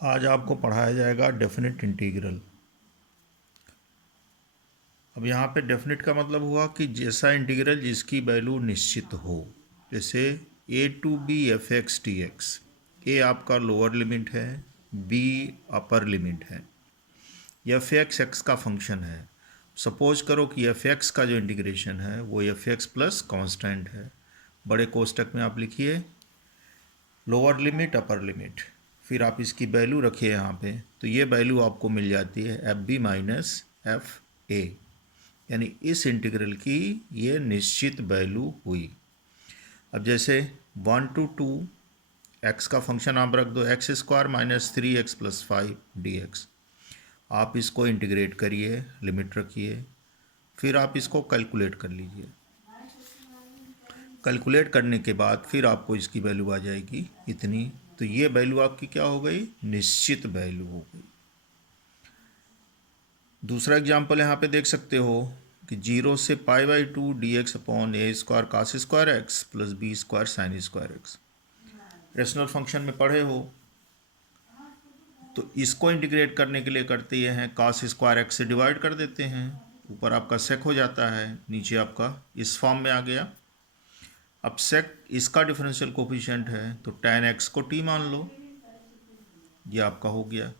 आज आपको पढ़ाया जाएगा डेफिनेट इंटीग्रल। अब यहाँ पे डेफिनेट का मतलब हुआ कि जैसा इंटीग्रल जिसकी वैल्यू निश्चित हो, जैसे a to b f x d x. A आपका लोअर लिमिट है, बी अपर लिमिट है, एफ एक्स एक्स का फंक्शन है। सपोज करो कि एफ एक्स का जो इंटीग्रेशन है वो एफ एक्स प्लस कॉन्स्टेंट है। बड़े कोष्टक में आप लिखिए लोअर लिमिट अपर लिमिट, फिर आप इसकी वैल्यू रखिए यहाँ पे, तो ये वैल्यू आपको मिल जाती है F B minus F A, यानी इस इंटीग्रल की ये निश्चित वैल्यू हुई। अब जैसे 1 to 2 एक्स का फंक्शन आप रख दो x square minus 3x plus 5 D x. आप इसको इंटीग्रेट करिए, लिमिट रखिए, फिर आप इसको कैलकुलेट कर लीजिए। कैलकुलेट करने के बाद फिर आपको इसकी वैल्यू आ जाएगी इतनी, तो ये वैल्यू आपकी क्या हो गई, निश्चित वैल्यू हो गई। दूसरा एग्जाम्पल यहाँ पे देख सकते हो कि 0 से π/2 dx upon a square cos square x plus b square sine square x. Rational function में पढ़े हो तो इसको इंटीग्रेट करने के लिए करते ये हैं कास स्क्वायर एक्स से डिवाइड कर देते हैं, ऊपर आपका सेक हो जाता है, नीचे आपका इस फॉर्म में आ गया। अब सेक इसका डिफरेंशियल कोफिशिएंट है तो tan x को t मान लो, ये आपका हो गया।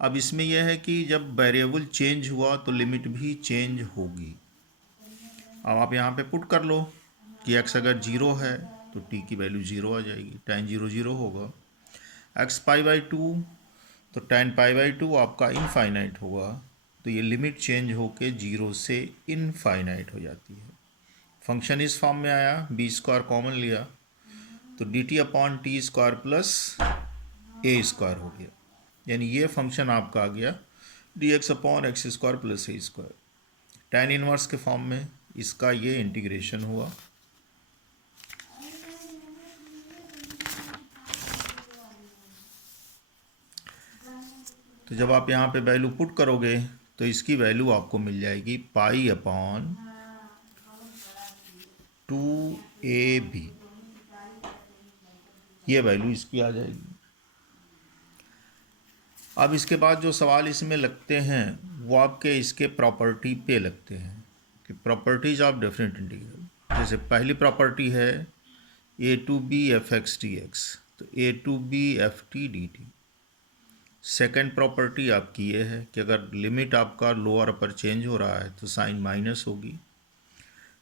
अब इसमें यह है कि जब वेरिएबल चेंज हुआ तो लिमिट भी चेंज होगी। अब आप यहाँ पे पुट कर लो कि x अगर 0 है तो t की वैल्यू 0 आ जाएगी, tan 0 0 होगा। x π/2 तो tan π/2 आपका इनफाइनाइट होगा, तो ये लिमिट चेंज होके 0 से इनफाइनाइट हो जाती है। फंक्शन इस फॉर्म में आया, बी स्क्वायर कॉमन लिया तो d t upon t square plus a square हो गया, यानी ये फंक्शन आपका आ गया d x upon x square plus a square. Tan inverse के फॉर्म में इसका ये इंटीग्रेशन हुआ। तो जब आप यहाँ पे वैल्यू पुट करोगे तो इसकी वैल्यू आपको मिल जाएगी पाई अपॉन 2ab, ये वैल्यू इसकी आ जाएगी। अब इसके बाद जो सवाल इसमें लगते हैं वो आपके इसके प्रॉपर्टी पे लगते हैं कि प्रॉपर्टीज ऑफ डेफिनेट इंटीग्रल। जैसे पहली प्रॉपर्टी है a to b f x d x, तो a to b f t d t. Second property आपकी ये है कि अगर लिमिट आपका लोअर अपर चेंज हो रहा है तो साइन माइनस होगी।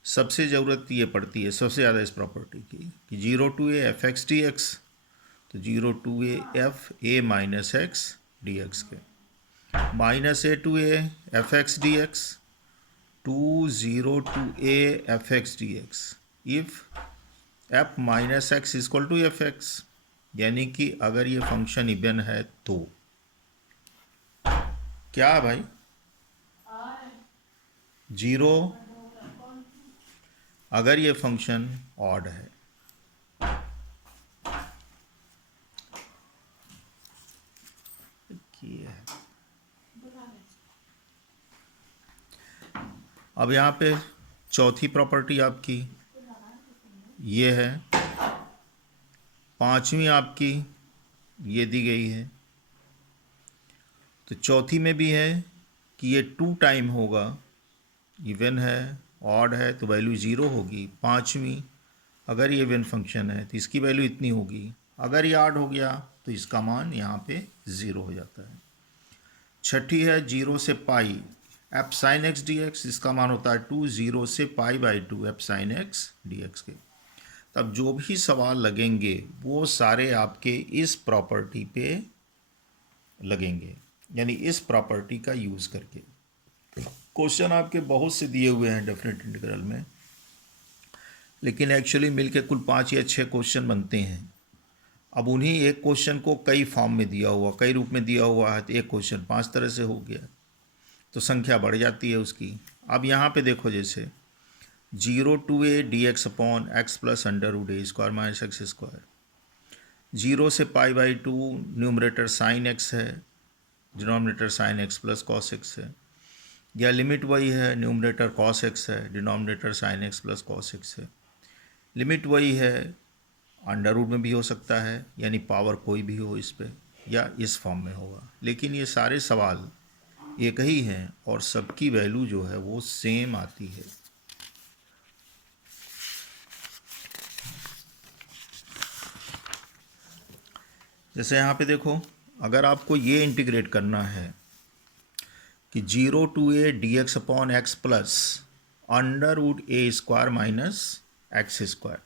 सबसे ज़रूरत ये पड़ती है सबसे ज़्यादा इस प्रॉपर्टी की कि 0 to a f x d x, तो 0 to a f a minus x d x के, minus a to a f x d x to 0 to a f x d x if f minus x equal to f x, यानी कि अगर ये function even है तो क्या है भाई, 0 अगर ये फंक्शन ऑड है। अब यहाँ पे चौथी प्रॉपर्टी आपकी ये है, पांचवी आपकी ये दी गई है, तो चौथी में भी है कि ये 2 टाइम होगा, इवन है ऑड है तो वैल्यू 0 होगी। पांचवी अगर ये इवन फंक्शन है तो इसकी वैल्यू इतनी होगी, अगर ये ऑड हो गया तो इसका मान यहाँ पे 0 हो जाता है। छठी है 0 से pi f sine x d x, इसका मान होता है 2, 0 से π/2 f sine x d x के। तब जो भी सवाल लगेंगे वो सारे आपके इस प्रॉपर्टी पे लगेंगे, यानी इस प्रॉपर्टी का यूज़ करके। क्वेश्चन आपके बहुत से दिए हुए हैं डेफिनेट इंटीग्रल में, लेकिन एक्चुअली मिलके कुल 5 या 6 क्वेश्चन बनते हैं। अब उन्हीं एक क्वेश्चन को कई फॉर्म में दिया हुआ, कई रूप में दिया हुआ है, तो एक क्वेश्चन 5 तरह से हो गया, तो संख्या बढ़ जाती है उसकी। अब यहाँ पे देखो, जैसे 0 to a D x upon X plus under root A square minus X square, 0 से π/2 न्यूमरेटर साइन एक्स है, denominator sine X plus cos X है, या लिमिट वही है, न्यूमरेटर कॉस एक्स है, denominator sine X plus cos X है। Limit वही है, अंडर रूट में भी हो सकता है, यानी पावर कोई भी हो इस पर, या इस फॉर्म में होगा। लेकिन ये सारे सवाल एक ही हैं और सबकी वैल्यू जो है वो सेम आती है। जैसे यहाँ पे देखो, अगर आपको ये इंटीग्रेट करना है कि 0 to A D x upon X plus under root A square minus X square,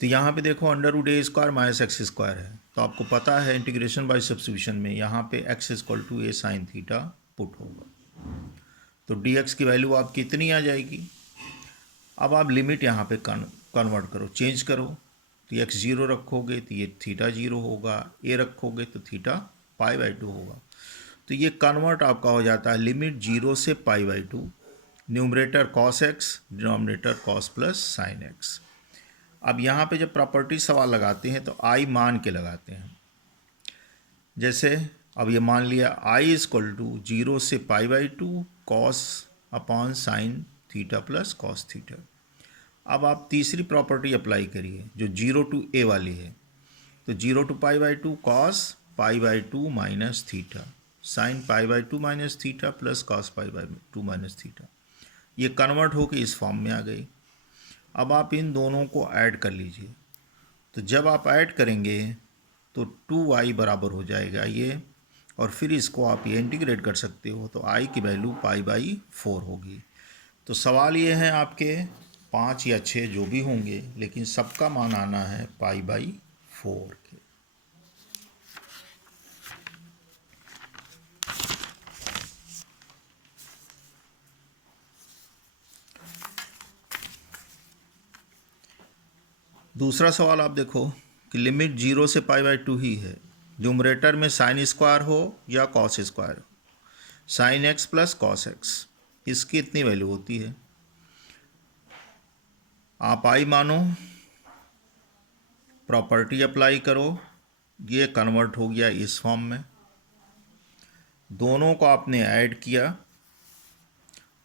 तो यहाँ पे देखो under root A square minus X square है, तो आपको पता है इंटीग्रेशन बाय सब्स्टिट्यूशन में यहाँ पे X equal to A sine theta put होगा, तो डी एक्स की वैल्यू आपकी इतनी आ जाएगी। अब आप लिमिट यहाँ पे कन्वर्ट करो, चेंज करो, तो एक्स जीरो रखोगे तो ये थीटा जीरो होगा, ए रखोगे तो थीटा पाई बाई टू होगा। तो ये कन्वर्ट आपका हो जाता है लिमिट 0 से pi by to, numerator cos x, denominator cos plus sine x. अब यहाँ पे जब प्रॉपर्टी सवाल लगाते हैं तो आई मान के लगाते हैं। जैसे अब ये मान लिया आई इक्वल टू 0 से pi by two cos upon sine theta plus cos theta. अब आप तीसरी प्रॉपर्टी अप्लाई करिए जो 0 टू ए वाली है, तो 0 to pi by two cos pi by two minus theta sine pi by two minus theta plus cos pi by two minus theta. ये convert होकर इस फॉर्म में आ गई। अब आप इन दोनों को ऐड कर लीजिए, तो जब आप ऐड करेंगे तो 2i बराबर हो जाएगा ये, और फिर इसको आप ये इंटीग्रेट कर सकते हो, तो i की वैल्यू पाई बाई 4 होगी। तो सवाल ये है आपके 5 या 6 जो भी होंगे, लेकिन सबका मान आना है पाई बाई 4 के। दूसरा सवाल आप देखो कि लिमिट 0 से पाई बाई टू ही है, न्यूमरेटर में साइन स्क्वायर हो या कॉस स्क्वायर हो, sign X plus cos x, इसकी इतनी वैल्यू होती है। आप आई मानो, प्रॉपर्टी अप्लाई करो, ये कन्वर्ट हो गया इस फॉर्म में, दोनों को आपने ऐड किया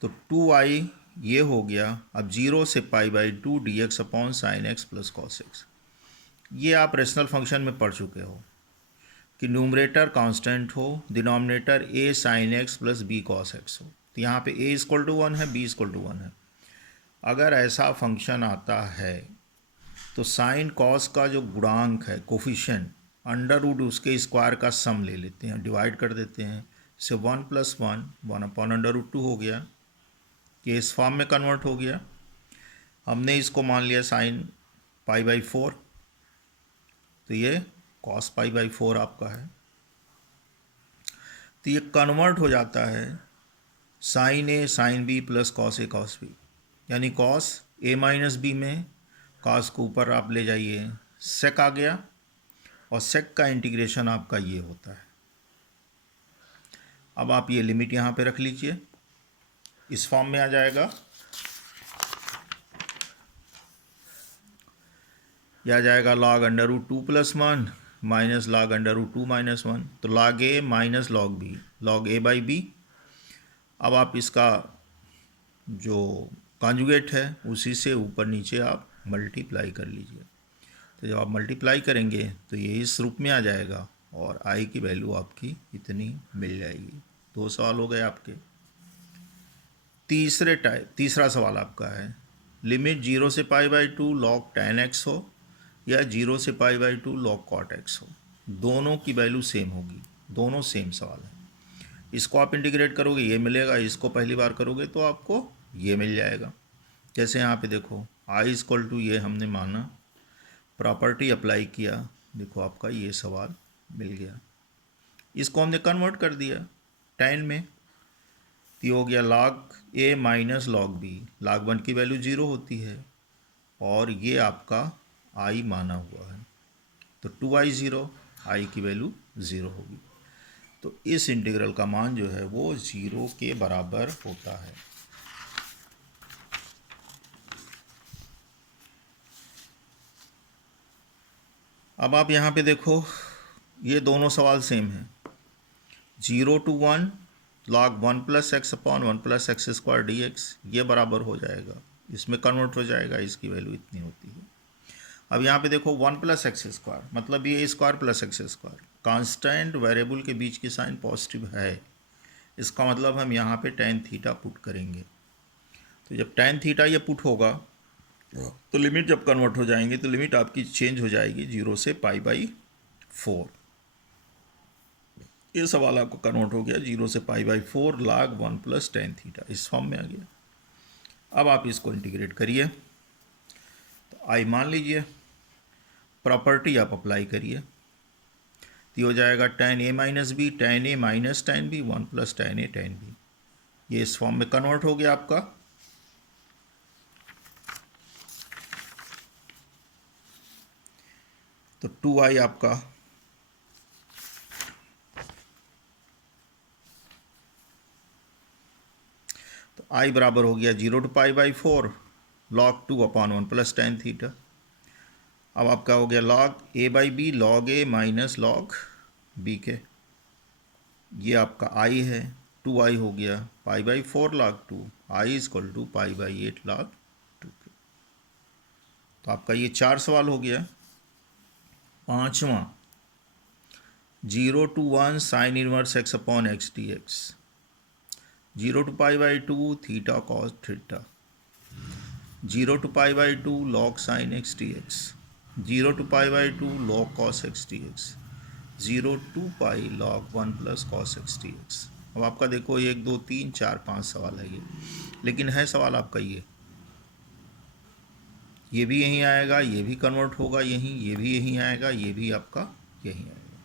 तो 2i ये हो गया। अब 0 से pi by two D x upon sine X plus cos X. ये आप रेशनल फंक्शन में पढ़ चुके हो कि न्यूमरेटर कांस्टेंट हो, denominator A sine X plus B cos X हो, तो यहाँ पे ए इक्वल टू 1 है, बी इक्वल टू 1 है। अगर ऐसा फंक्शन आता है तो साइन कॉस का जो गुणांक है कोफिशिएंट, अंडर रूट उसके स्क्वायर का सम ले लेते हैं, डिवाइड कर देते हैं, इससे 1 प्लस 1 अपॉन अंडर रूट 2 हो गया, ये इस फॉर्म में कन्वर्ट हो गया। हमने इसको मान लिया साइन पाई बाई 4, तो ये कॉस पाई बाई 4 आपका है। तो ये कन्वर्ट हो जाता है sign A sine B plus cos A cos B, यानी कॉस ए माइनस बी में कॉस को ऊपर आप ले जाइए, सेक आ गया, और सेक का इंटीग्रेशन आपका ये होता है। अब आप ये लिमिट यहाँ पे रख लीजिए, इस फॉर्म में आ जाएगा, यह आ जाएगा log under root 2 plus 1 minus log under root 2 minus 1, तो log A minus log B, log A by B. अब आप इसका जो कॉन्जुगेट है उसी से ऊपर नीचे आप मल्टीप्लाई कर लीजिए, तो जब आप मल्टीप्लाई करेंगे तो ये इस रूप में आ जाएगा और आई की वैल्यू आपकी इतनी मिल जाएगी। 2 सवाल हो गए आपके। तीसरा सवाल आपका है लिमिट 0 से pi by to log tan x हो या 0 से pi by to log cot x हो, दोनों की वैल्यू सेम होगी, दोनों सेम सवाल है। इसको आप इंटीग्रेट करोगे ये मिलेगा, इसको पहली बार करोगे तो आपको ये मिल जाएगा। जैसे यहाँ पे देखो आई इक्वल टू ये हमने माना, प्रॉपर्टी अप्लाई किया, देखो आपका ये सवाल मिल गया। इसको हमने कन्वर्ट कर दिया tan में, तो हो गया log A minus log B, log 1 की वैल्यू 0 होती है और ये आपका आई माना हुआ है, तो 2i 0, आई की वैल्यू 0 होगी। तो इस इंटीग्रल का मान जो है वो 0 के बराबर होता है। अब आप यहाँ पे देखो ये दोनों सवाल सेम हैं, 0 to 1 log 1 plus X upon 1 plus X square D X, ये बराबर हो जाएगा, इसमें कन्वर्ट हो जाएगा, इसकी वैल्यू इतनी होती है। अब यहाँ पे देखो 1 प्लस एक्स स्क्वायर, मतलब ये square plus X square, constant variable के बीच की साइन पॉजिटिव है, इसका मतलब हम यहाँ पे tan थीटा पुट करेंगे। तो जब tan थीटा ये पुट होगा तो लिमिट जब कन्वर्ट हो जाएंगे तो लिमिट आपकी चेंज हो जाएगी 0 से π/4। ये सवाल आपको कन्वर्ट हो गया 0 से π/4 log 1 प्लस tan थीटा, इस फॉर्म में आ गया। अब आप इसको इंटीग्रेट करिए, तो आई मान लीजिए, प्रॉपर्टी आप अप्लाई करिए, तो हो जाएगा tan a minus B, tan a minus tan b, 1 plus tan a tan b, ये इस फॉर्म में कन्वर्ट हो गया आपका। तो 2i आपका तो i बराबर हो गया 0 to π/4 log 2 upon 1 plus tan theta. अब आपका हो गया log a/b log a minus log b के, ये आपका i है, 2i हो गया π/4 log 2, i equal to π/8 log 2 के। तो आपका ये 4 सवाल हो गया। पांचवा, 0 to 1 sine inverse x upon x dx, 0 to π/2 theta cos theta, 0 to π/2 log sin x dx, 0 to π/2 log cos x dx, 0 to π log 1 plus cos x dx। अब आपका देखो 1 2 3 4 5 सवाल है ये, लेकिन है सवाल आपका ये भी यहीं आएगा, ये भी कन्वर्ट होगा यहीं, ये भी यहीं आएगा, ये भी आपका यहीं आएगा।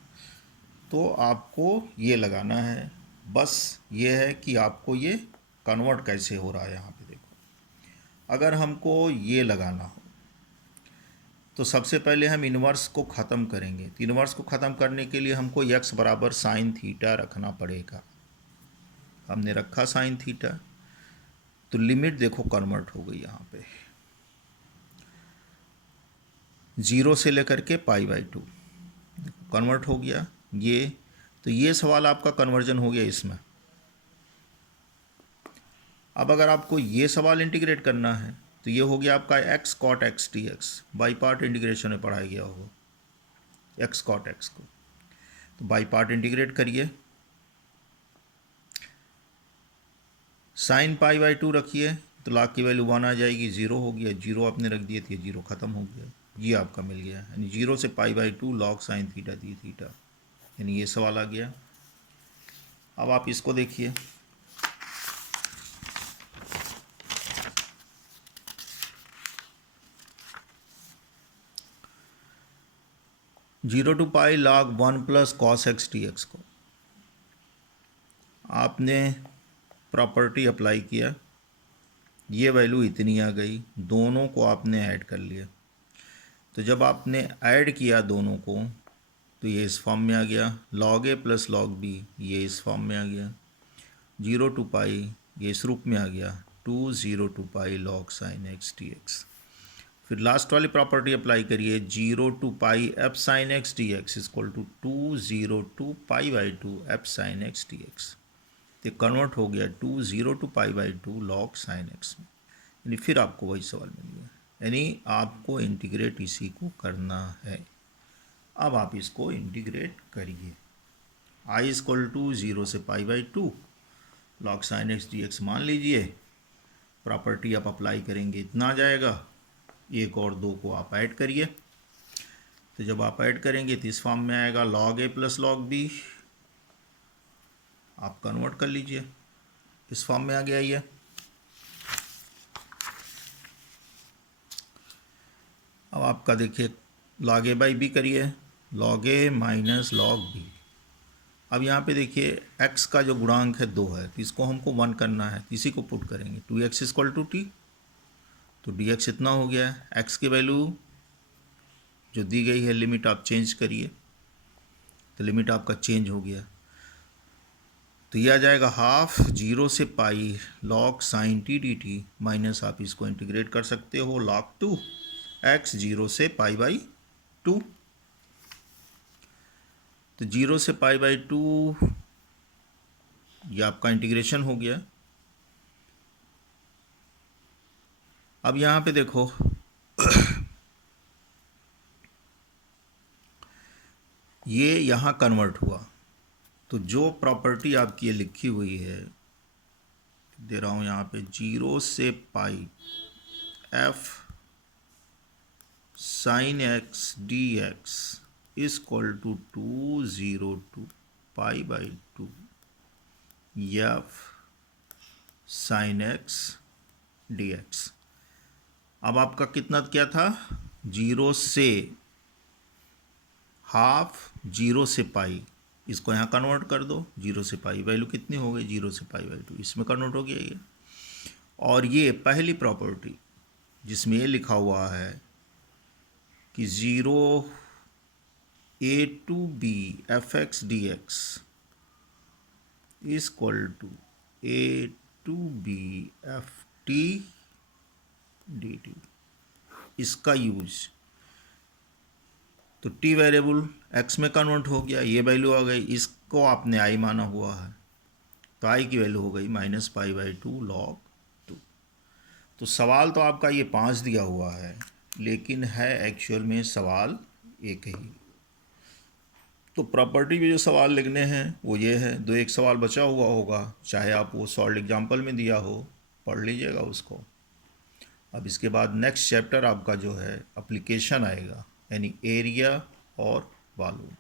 तो आपको ये लगाना है, बस ये है कि आपको ये कन्वर्ट कैसे हो रहा है। यहाँ पे देखो, अगर हमको ये लगाना हो तो सबसे पहले हम इन्वर्स को ख़त्म करेंगे। तो इन्वर्स को ख़त्म करने के लिए हमको x बराबर साइन थीटा रखना पड़ेगा। हमने रखा साइन थीटा, तो लिमिट देखो कन्वर्ट हो गई यहाँ पे 0 से लेकर के π/2 कन्वर्ट हो गया ये। तो ये सवाल आपका कन्वर्जन हो गया इसमें। अब अगर आपको ये सवाल इंटीग्रेट करना है तो ये हो गया आपका x cot x dx, by part integration में पढ़ाया गया होगा x cot x को। तो बाई पार्ट इंटीग्रेट करिए, साइन π/2 रखिए तो log की वैल्यू 1 आ जाएगी, 0 हो गया, 0 आपने रख दिए तो ये 0 ख़त्म हो गया, ये आपका मिल गया। यानी 0 से π/2 log sine theta D theta, यानी ये सवाल आ गया। अब आप इसको देखिए, zero to pi log 1 plus cos x dx को आपने प्रॉपर्टी अप्लाई किया, ये वैल्यू इतनी आ गई, दोनों को आपने ऐड कर लिया। तो जब आपने ऐड किया दोनों को तो ये इस फॉर्म में आ गया, log a plus log b ये इस फॉर्म में आ गया, 0 to पाई ये इस रूप में आ गया, 2 0 to pi log sin x dx। फिर लास्ट वाली प्रॉपर्टी अप्लाई करिए, 0 to pi f sin x dx equal to 2 0 to π/2 f sin x dx। तो कन्वर्ट हो गया 2 0 to π/2 log sin x में, यानी फिर आपको वही सवाल मिल गया। यानी आपको इंटीग्रेट इसी को करना है। अब आप इसको इंटीग्रेट करिए, i इक्वल टू 0 से π/2 log sin x dx मान लीजिए, प्रॉपर्टी आप अप्लाई करेंगे इतना आ जाएगा, 1 और 2 को आप ऐड करिए। तो जब आप ऐड करेंगे तो इस फॉर्म में आएगा log a plus log b, आप कन्वर्ट कर लीजिए, इस फॉर्म में आ गया ये। अब आपका देखिए log a बाई बी करिए, log a minus log b। अब यहाँ पे देखिए x का जो गुणांक है 2 है, तो इसको हमको 1 करना है, तो इसी को पुट करेंगे, 2x इक्वल टू t, तो dx इतना हो गया है। x की वैल्यू जो दी गई है लिमिट आप चेंज करिए, तो लिमिट आपका चेंज हो गया, तो ये आ जाएगा हाफ 0 से पाई log sin t dt minus आप इसको इंटीग्रेट कर सकते हो log 2 x 0 से π/2। तो 0 से π/2 ये आपका इंटीग्रेशन हो गया। अब यहाँ पे देखो ये यहाँ कन्वर्ट हुआ। तो जो प्रॉपर्टी आपकी ये लिखी हुई है, दे रहा हूँ यहाँ पे 0 से pi f sin x dx is equal to 0 to pi by 2 f sin x dx। अब आपका कितना क्या था, 0 से हाफ, 0 से पाई, इसको यहाँ कन्वर्ट कर दो, 0 से पाई वैल्यू कितनी हो गई, 0 से पाई बाई 2, इसमें कन्वर्ट हो गया ये। और ये पहली प्रॉपर्टी जिसमें ये लिखा हुआ है कि 0 a to b fx dx is equal to a to b ft dt, इसका यूज। तो t वेरिएबल x में कन्वर्ट हो गया, ये वैल्यू आ गई, इसको आपने i माना हुआ है, तो i की वैल्यू हो गई -π/2 log 2। तो सवाल तो आपका ये 5 दिया हुआ है, लेकिन है एक्चुअल में सवाल एक ही। तो प्रॉपर्टी में जो सवाल लिखने हैं वो ये है, दो एक सवाल बचा हुआ होगा, चाहे आप वो सॉल्व एग्जाम्पल में दिया हो, पढ़ लीजिएगा उसको। अब इसके बाद नेक्स्ट चैप्टर आपका जो है एप्लीकेशन आएगा, यानी एरिया और वॉल्यूम।